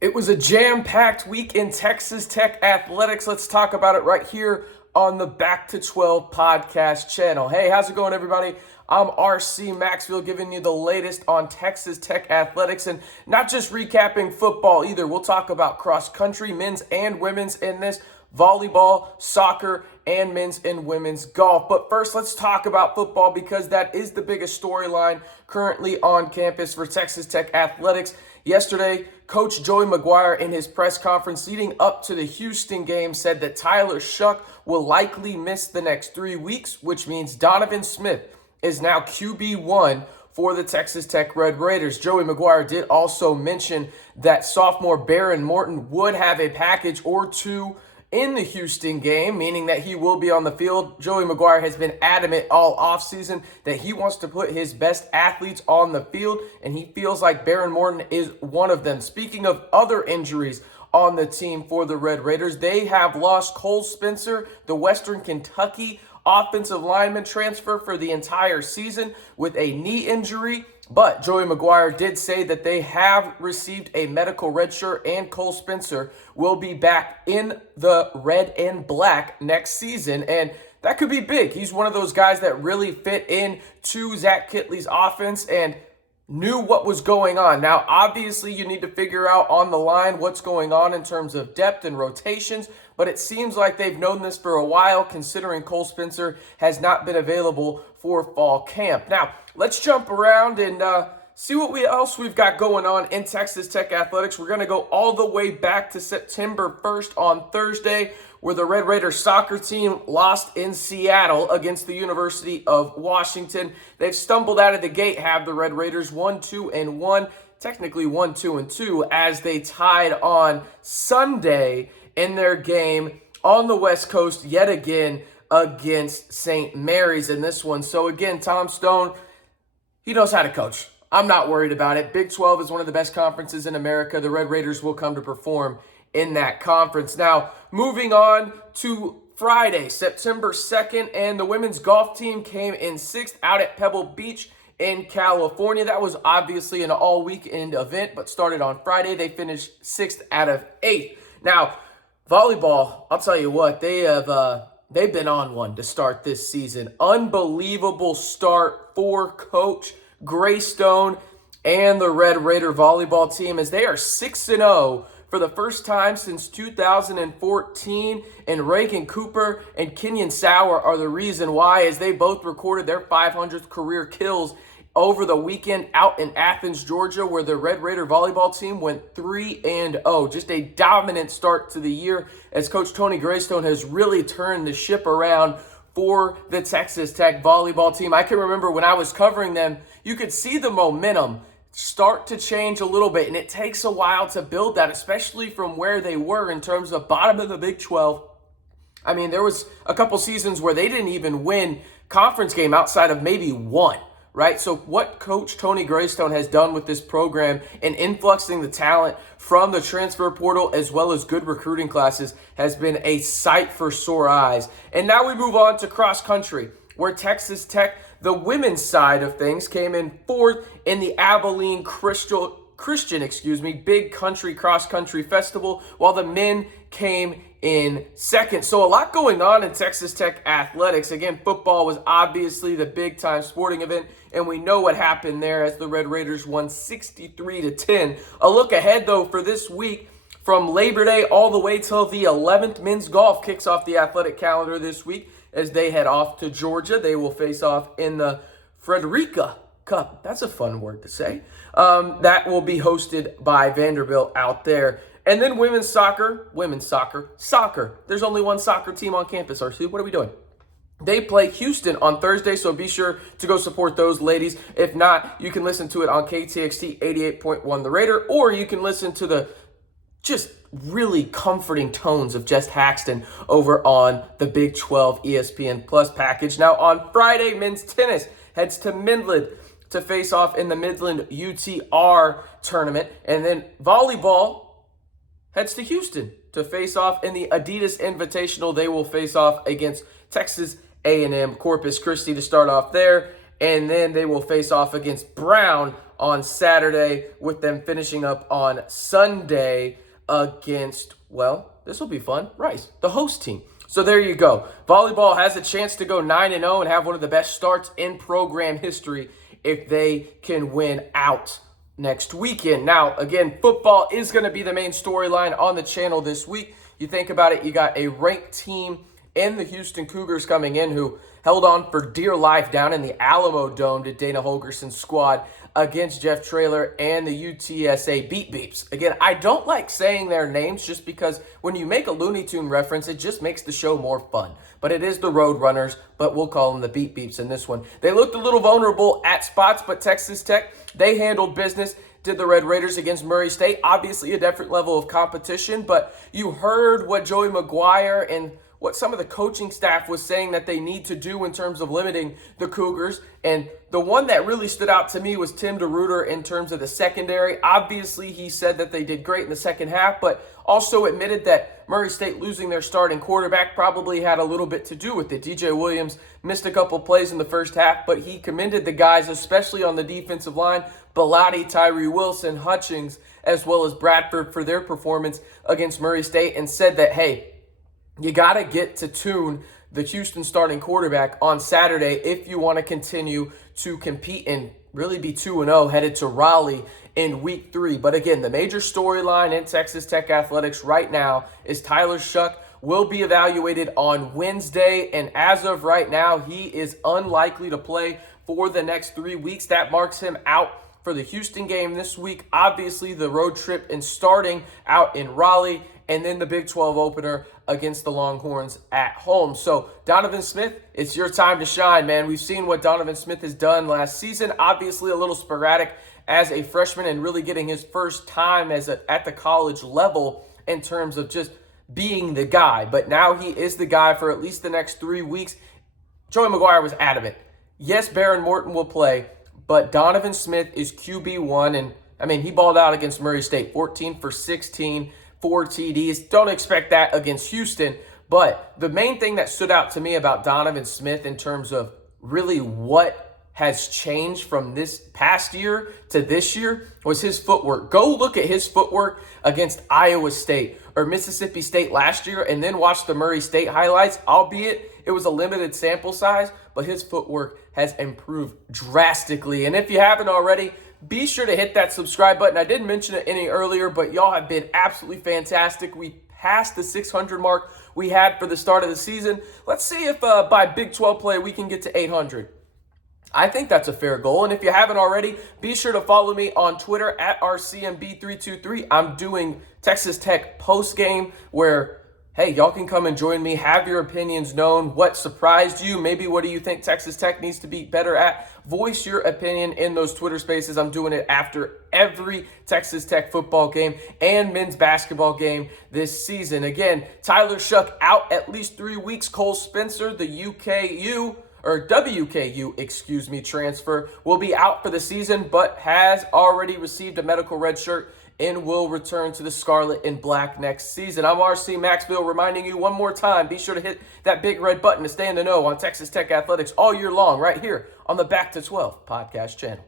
It was a jam-packed week in Texas Tech athletics. Let's talk about it right here on the Back to 12 podcast channel. Hey, how's it going, everybody? I'm RC Maxfield giving you the latest on Texas Tech athletics, and not just recapping football either. We'll talk about cross country, men's and women's in this, volleyball, soccer, and men's and women's golf. But first, let's talk about football because that is the biggest storyline currently on campus for Texas Tech athletics. Yesterday, Coach Joey McGuire in his press conference leading up to the Houston game said that Tyler Shough will likely miss the next 3 weeks, which means Donovan Smith is now QB1 for the Texas Tech Red Raiders. Joey McGuire did also mention that sophomore Baron Morton would have a package or two in the Houston game, meaning that he will be on the field. Joey McGuire has been adamant all offseason that he wants to put his best athletes on the field, and he feels like Baron Morton is one of them. Speaking of other injuries on the team for the Red Raiders, they have lost Cole Spencer, the Western Kentucky offensive lineman transfer for the entire season with a knee injury. But Joey McGuire did say that they have received a medical redshirt, and Cole Spencer will be back in the red and black next season. And that could be big. He's one of those guys that really fit in to Zach Kittley's offense and knew what was going on. Now, obviously, you need to figure out on the line what's going on in terms of depth and rotations, but it seems like they've known this for a while, considering Cole Spencer has not been available for fall camp. Now, let's jump around and see what else we've got going on in Texas Tech athletics. We're going to go all the way back to September 1st on Thursday, where the Red Raiders soccer team lost in Seattle against the University of Washington. They've stumbled out of the gate, have the Red Raiders, 1-2-1, technically 1-2-2, as they tied on Sunday in their game on the West Coast yet again against St. Mary's in this one. So again, Tom Stone, he knows how to coach. I'm not worried about it. Big 12 is one of the best conferences in America. The Red Raiders will come to perform in that conference. Now, moving on to Friday, September 2nd, and the women's golf team came in 6th out at Pebble Beach in California. That was obviously an all-weekend event, but started on Friday. They finished 6th out of 8. Now, volleyball, I'll tell you what, they've been on one to start this season. Unbelievable start for Coach Graystone and the Red Raider volleyball team, as they are 6-0 for the first time since 2014, and Reagan Cooper and Kenyon Sauer are the reason why, as they both recorded their 500th career kills over the weekend out in Athens, Georgia, where the Red Raider volleyball team went 3-0. Just a dominant start to the year, as Coach Tony Graystone has really turned the ship around for the Texas Tech volleyball team. I can remember when I was covering them, you could see the momentum start to change a little bit, and it takes a while to build that, especially from where they were in terms of bottom of the Big 12. I mean, there was a couple seasons where they didn't even win conference game outside of maybe one, right? So what Coach Tony Graystone has done with this program and influxing the talent from the transfer portal as well as good recruiting classes has been a sight for sore eyes. And now we move on to cross country, where Texas Tech, the women's side of things, came in 4th in the Abilene Christian Big Country Cross Country Festival, while the men came in 2nd. So a lot going on in Texas Tech athletics. Again, football was obviously the big-time sporting event, and we know what happened there as the Red Raiders won 63-10. A look ahead, though, for this week, from Labor Day all the way till the 11th, men's golf kicks off the athletic calendar this week as they head off to Georgia. They will face off in the Frederica Cup. That's a fun word to say. That will be hosted by Vanderbilt out there. And then women's soccer. There's only one soccer team on campus, RC. What are we doing? They play Houston on Thursday, so be sure to go support those ladies. If not, you can listen to it on KTXT 88.1 The Raider, or you can listen to the just really comforting tones of Jess Haxton over on the Big 12 ESPN Plus package. Now, on Friday, men's tennis heads to Midland to face off in the Midland UTR tournament. And then volleyball heads to Houston to face off in the Adidas Invitational. They will face off against Texas A&M Corpus Christi to start off there. And then they will face off against Brown on Saturday, with them finishing up on Sunday against, well, this will be fun, Rice, the host team. So there you go. Volleyball has a chance to go 9-0 and have one of the best starts in program history if they can win out next weekend. Now, again, football is going to be the main storyline on the channel this week. You think about it, you got a ranked team in the Houston Cougars coming in who held on for dear life down in the Alamo Dome to Dana Holgerson's squad against Jeff Traylor and the UTSA Beat Beeps. Again, I don't like saying their names just because when you make a Looney Tune reference, it just makes the show more fun. But it is the Road Runners, but we'll call them the Beat Beeps in this one. They looked a little vulnerable at spots, but Texas Tech, they handled business. Did the Red Raiders against Murray State. Obviously a different level of competition, but you heard what Joey McGuire and what some of the coaching staff was saying that they need to do in terms of limiting the Cougars. And the one that really stood out to me was Tim DeRuyter in terms of the secondary. Obviously, he said that they did great in the second half, but also admitted that Murray State losing their starting quarterback probably had a little bit to do with it. DJ Williams missed a couple plays in the first half, but he commended the guys, especially on the defensive line, Bellotti, Tyree Wilson, Hutchings, as well as Bradford for their performance against Murray State, and said that, hey, you got to get to tune the Houston starting quarterback on Saturday if you want to continue to compete and really be 2-0 headed to Raleigh in week 3. But again, the major storyline in Texas Tech athletics right now is Tyler Shough will be evaluated on Wednesday. And as of right now, he is unlikely to play for the next 3 weeks. That marks him out for the Houston game this week. Obviously, the road trip and starting out in Raleigh, and then the Big 12 opener against the Longhorns at home. So Donovan Smith, it's your time to shine, man. We've seen what Donovan Smith has done last season. Obviously a little sporadic as a freshman and really getting his first time at the college level in terms of just being the guy. But now he is the guy for at least the next 3 weeks. Joey McGuire was adamant. Yes, Baron Morton will play, but Donovan Smith is QB1. And I mean, he balled out against Murray State, 14 for 16, 4 TDs. Don't expect that against Houston. But the main thing that stood out to me about Donovan Smith in terms of really what has changed from this past year to this year was his footwork. Go look at his footwork against Iowa State or Mississippi State last year and then watch the Murray State highlights, albeit it was a limited sample size, but his footwork has improved drastically. And if you haven't already, be sure to hit that subscribe button. I didn't mention it any earlier, but y'all have been absolutely fantastic. We passed the 600 mark we had for the start of the season. Let's see if by Big 12 play we can get to 800. I think that's a fair goal. And if you haven't already, be sure to follow me on Twitter at RCMB323. I'm doing Texas Tech post game where, hey, y'all can come and join me, have your opinions known. What surprised you? Maybe what do you think Texas Tech needs to be better at? Voice your opinion in those Twitter spaces. I'm doing it after every Texas Tech football game and men's basketball game this season. Again, Tyler Shough out at least 3 weeks. Cole Spencer, the WKU transfer, will be out for the season, but has already received a medical red shirt and will return to the Scarlet and Black next season. I'm RC Maxfield reminding you one more time, be sure to hit that big red button to stay in the know on Texas Tech athletics all year long right here on the Back to 12 podcast channel.